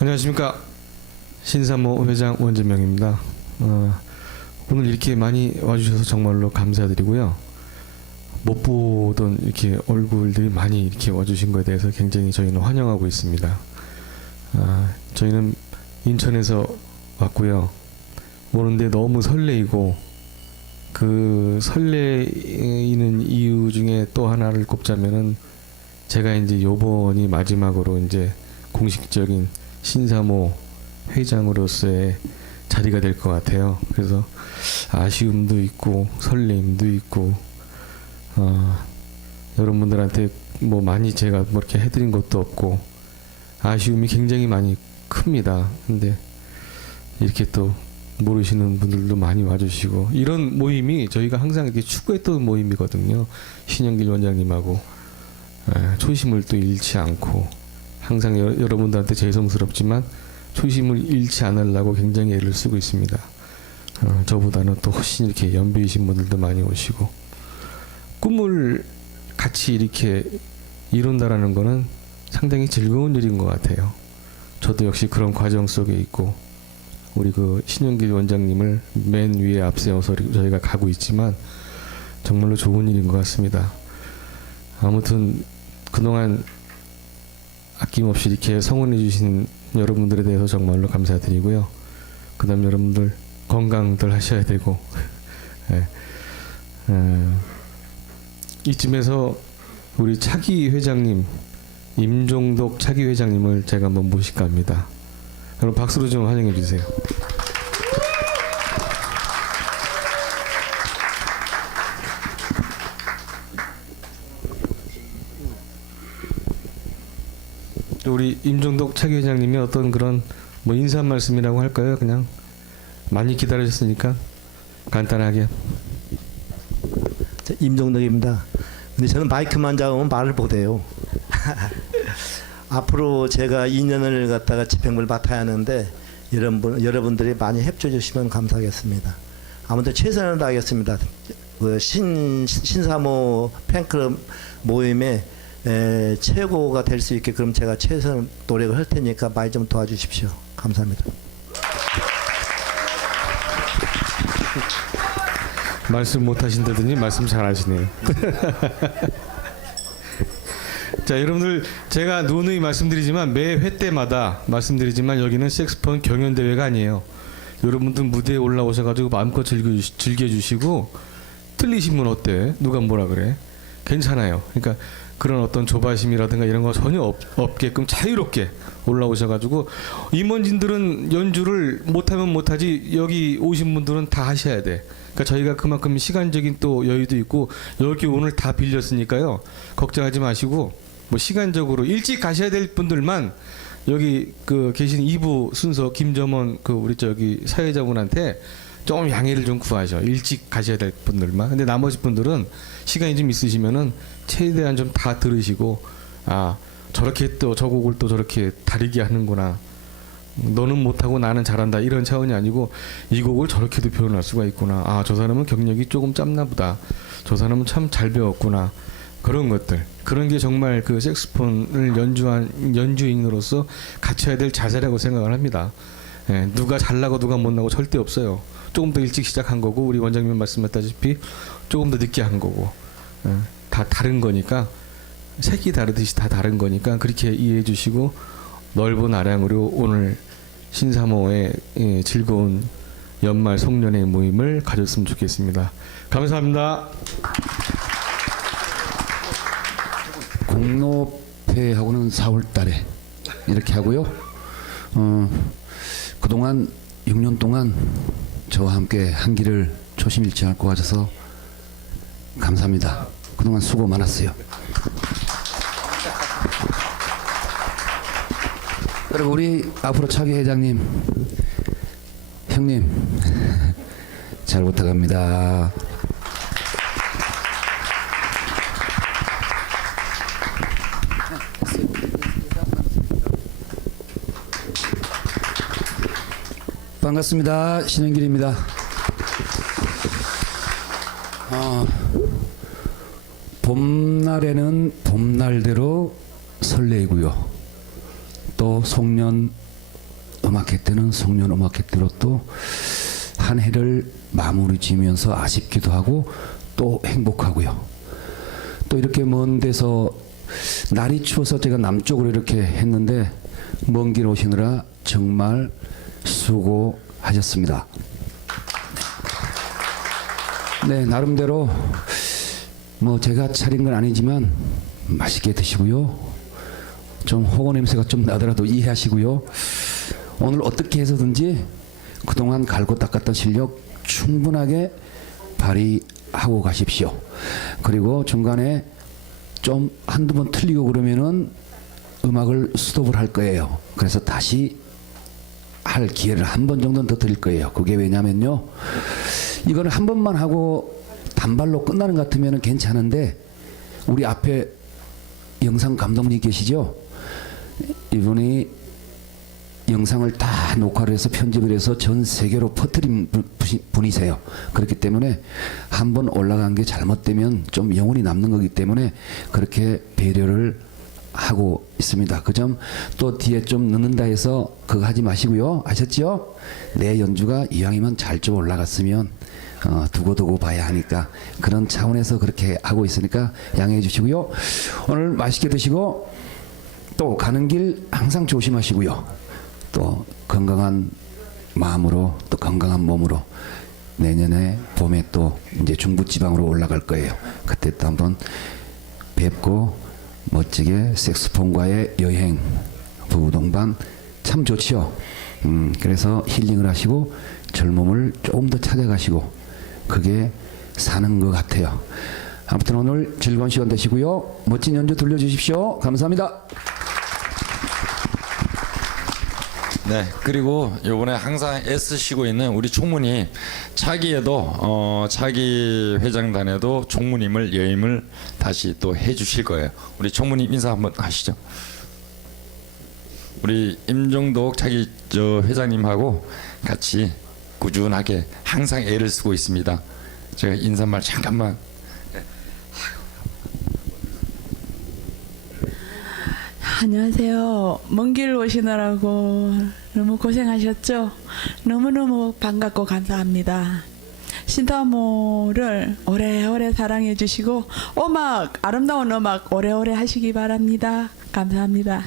안녕하십니까 신사모 회장 원재명입니다. 어, 오늘 이렇게 많이 와주셔서 정말로 감사드리고요. 못 보던 이렇게 얼굴들이 많이 이렇게 와주신 것에 대해서 굉장히 저희는 환영하고 있습니다. 아, 저희는 인천에서 왔고요. 오는데 너무 설레이고 그 설레이는 이유 중에 또 하나를 꼽자면은 제가 이제 요번이 마지막으로 이제 공식적인 신사모 회장으로서의 자리가 될 것 같아요. 그래서 아쉬움도 있고 설렘도 있고 어, 여러분들한테 뭐 많이 제가 뭐 이렇게 해드린 것도 없고 아쉬움이 굉장히 많이 큽니다. 근데 이렇게 또 모르시는 분들도 많이 와주시고 이런 모임이 저희가 항상 이렇게 추구했던 모임이거든요. 신영길 원장님하고 에, 초심을 또 잃지 않고 항상 여, 여러분들한테 죄송스럽지만 초심을 잃지 않으려고 굉장히 애를 쓰고 있습니다. 어, 저보다는 또 훨씬 이렇게 연배이신 분들도 많이 오시고 꿈을 같이 이렇게 이룬다라는 거는 상당히 즐거운 일인 것 같아요. 저도 역시 그런 과정 속에 있고 우리 그 신영길 원장님을 맨 위에 앞세워서 저희가 가고 있지만 정말로 좋은 일인 것 같습니다. 아무튼 그동안 아낌없이 이렇게 성원해 주신 여러분들에 대해서 정말로 감사드리고요. 그다음 여러분들 건강들 하셔야 되고 예. 에, 이쯤에서 우리 차기 회장님 임종덕 차기 회장님을 제가 한번 모실까 합니다. 여러분 박수로 좀 환영해 주세요. 우리 임종덕 차기 회장님이 어떤 그런 뭐 인사 말씀이라고 할까요? 그냥 많이 기다리셨으니까 간단하게 자, 임종덕입니다. 근데 저는 마이크만 잡으면 말을 못해요. 앞으로 제가 2년을 갖다가 집행부를 맡아야 하는데 여러분 여러분들이 많이 협조해 주시면 감사하겠습니다. 아무튼 최선을 다하겠습니다. 그 신 신사모 팬클럽 모임에 에, 최고가 될 수 있게 그럼 제가 최선 노력을 할 테니까 많이 좀 도와주십시오. 감사합니다. 말씀 못 하신다더니 말씀 잘 하시네요. 자, 여러분들 제가 누누이 말씀드리지만 매 회 때마다 말씀드리지만 여기는 섹스폰 경연 대회가 아니에요. 여러분들 무대에 올라오셔 가지고 마음껏 즐겨 즐겨 주시고 틀리시면 어때? 누가 뭐라 그래? 괜찮아요. 그러니까 그런 어떤 조바심이라든가 이런 거 전혀 없, 없게끔 자유롭게 올라오셔 가지고 임원진들은 연주를 못하면 못하지 여기 오신 분들은 다 하셔야 돼. 그러니까 저희가 그만큼 시간적인 또 여유도 있고 여기 오늘 다 빌렸으니까요. 걱정하지 마시고 뭐 시간적으로 일찍 가셔야 될 분들만 여기 그 계신 2부 순서 김점원 그 우리 저기 사회자분한테 좀 양해를 좀 구하셔. 일찍 가셔야 될 분들만. 근데 나머지 분들은 시간이 좀 있으시면은 최대한 좀 다 들으시고 아 저렇게 또 저 곡을 또 저렇게 다르게 하는구나. 너는 못하고 나는 잘한다 이런 차원이 아니고 이 곡을 저렇게도 표현할 수가 있구나. 아 저 사람은 경력이 조금 짧나 보다. 저 사람은 참 잘 배웠구나. 그런 것들 그런 게 정말 그 색스폰을 연주한 연주인으로서 갖춰야 될 자세라고 생각을 합니다. 예, 누가 잘나고 누가 못나고 절대 없어요. 조금 더 일찍 시작한 거고 우리 원장님 말씀하셨다시피 조금 더 늦게 한 거고 예, 다 다른 거니까 색이 다르듯이 다 다른 거니까 그렇게 이해해 주시고 넓은 아량으로 오늘 신사모의 예, 즐거운 연말 송년회 모임을 가졌으면 좋겠습니다. 감사합니다. 공로패하고는 4월 달에 이렇게 하고요. 어, 그동안 6년 동안 저와 함께 한 길을 초심 잃지 않고 가셔서 감사합니다. 그동안 수고 많았어요. 그리고 우리 앞으로 차기 회장님, 형님 잘 부탁합니다. 반갑습니다. 신영길입니다. 어, 봄날에는 봄날대로 설레이고요. 또 송년 음악회 때는 송년 음악회 때로 또 한 해를 마무리 지으면서 아쉽기도 하고 또 행복하고요. 또 이렇게 먼 데서 날이 추워서 제가 남쪽으로 이렇게 했는데 먼 길 오시느라 정말 수고하셨습니다. 네, 나름대로 뭐 제가 차린 건 아니지만 맛있게 드시고요. 좀 호거 냄새가 좀 나더라도 이해하시고요. 오늘 어떻게 해서든지 그동안 갈고 닦았던 실력 충분하게 발휘하고 가십시오. 그리고 중간에 좀 한두 번 틀리고 그러면은 음악을 스톱을 할 거예요. 그래서 다시 할 기회를 한 번 정도는 더 드릴 거예요. 그게 왜냐면요. 이거는 한 번만 하고 단발로 끝나는 것 같으면 괜찮은데 우리 앞에 영상 감독님 계시죠? 이분이 영상을 다 녹화를 해서 편집을 해서 전 세계로 퍼뜨린 분- 분이세요. 그렇기 때문에 한 번 올라간 게 잘못되면 좀 영혼이 남는 거기 때문에 그렇게 배려를 하고 있습니다. 그 점 또 뒤에 좀 늦는다 해서 그거 하지 마시고요. 아셨죠? 내 연주가 이왕이면 잘 좀 올라갔으면 어, 두고두고 봐야 하니까 그런 차원에서 그렇게 하고 있으니까 양해해 주시고요. 오늘 맛있게 드시고 또 가는 길 항상 조심하시고요. 또 건강한 마음으로 또 건강한 몸으로 내년에 봄에 또 이제 중부 지방으로 올라갈 거예요. 그때 또 한번 뵙고 멋지게 색소폰과의 여행 부동반 참 좋지요. 음, 그래서 힐링을 하시고 젊음을 조금 더 찾아가시고 그게 사는 것 같아요. 아무튼 오늘 즐거운 시간 되시고요. 멋진 연주 들려주십시오. 감사합니다. 네, 그리고 요번에 항상 애쓰시고 있는 우리 총무님 차기에도 어 차기 회장단에도 총무님을 여임을 다시 또 해주실 거예요. 우리 총무님 인사 한번 하시죠. 우리 임종덕 차기 저 회장님하고 같이 꾸준하게 항상 애를 쓰고 있습니다. 제가 인사말 잠깐만 안녕하세요. 먼 길 오시느라고 너무 고생하셨죠? 너무너무 반갑고 감사합니다. 신사모를 오래오래 사랑해 주시고 음악 아름다운 음악 오래오래 하시기 바랍니다. 감사합니다.